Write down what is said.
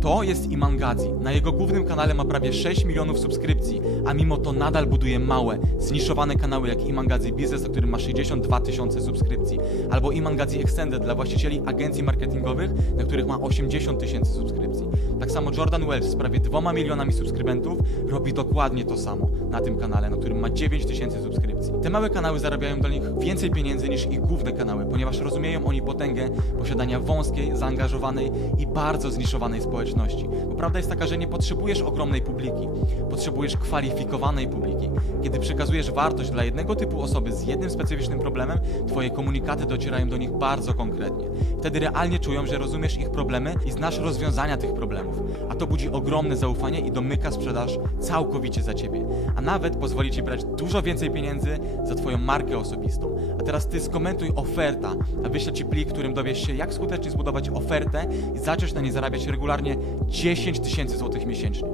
To jest Iman Gadzi. Na jego głównym kanale ma prawie 6 milionów subskrypcji, a mimo to nadal buduje małe, zniszowane kanały jak Iman Gadzi Business, o którym ma 62 tysiące subskrypcji, albo Iman Gadzi Extended dla właścicieli agencji marketingowych, na których ma 80 tysięcy subskrypcji. Tak samo Jordan Welch z prawie 2 milionami subskrybentów robi dokładnie to samo na tym kanale, na którym ma 9 tysięcy subskrypcji. Te małe kanały zarabiają dla nich więcej pieniędzy niż ich główne kanały, ponieważ rozumieją oni potęgę posiadania wąskiej, zaangażowanej i bardzo zniszowanej społeczności. Bo prawda jest taka, że nie potrzebujesz ogromnej publiki, potrzebujesz kwalifikowanej publiki. Kiedy przekazujesz wartość dla jednego typu osoby z jednym specyficznym problemem, twoje komunikaty docierają do nich bardzo konkretnie. Wtedy realnie czują, że rozumiesz ich problemy i znasz rozwiązania tych problemów. A to budzi ogromne zaufanie i domyka sprzedaż całkowicie za ciebie. A nawet pozwoli ci brać dużo więcej pieniędzy za twoją markę osobistą. A teraz ty skomentuj oferta, a wyślę ci plik, którym dowiesz się, jak skutecznie zbudować ofertę i zacząć na niej zarabiać regularnie 10 tysięcy złotych miesięcznie.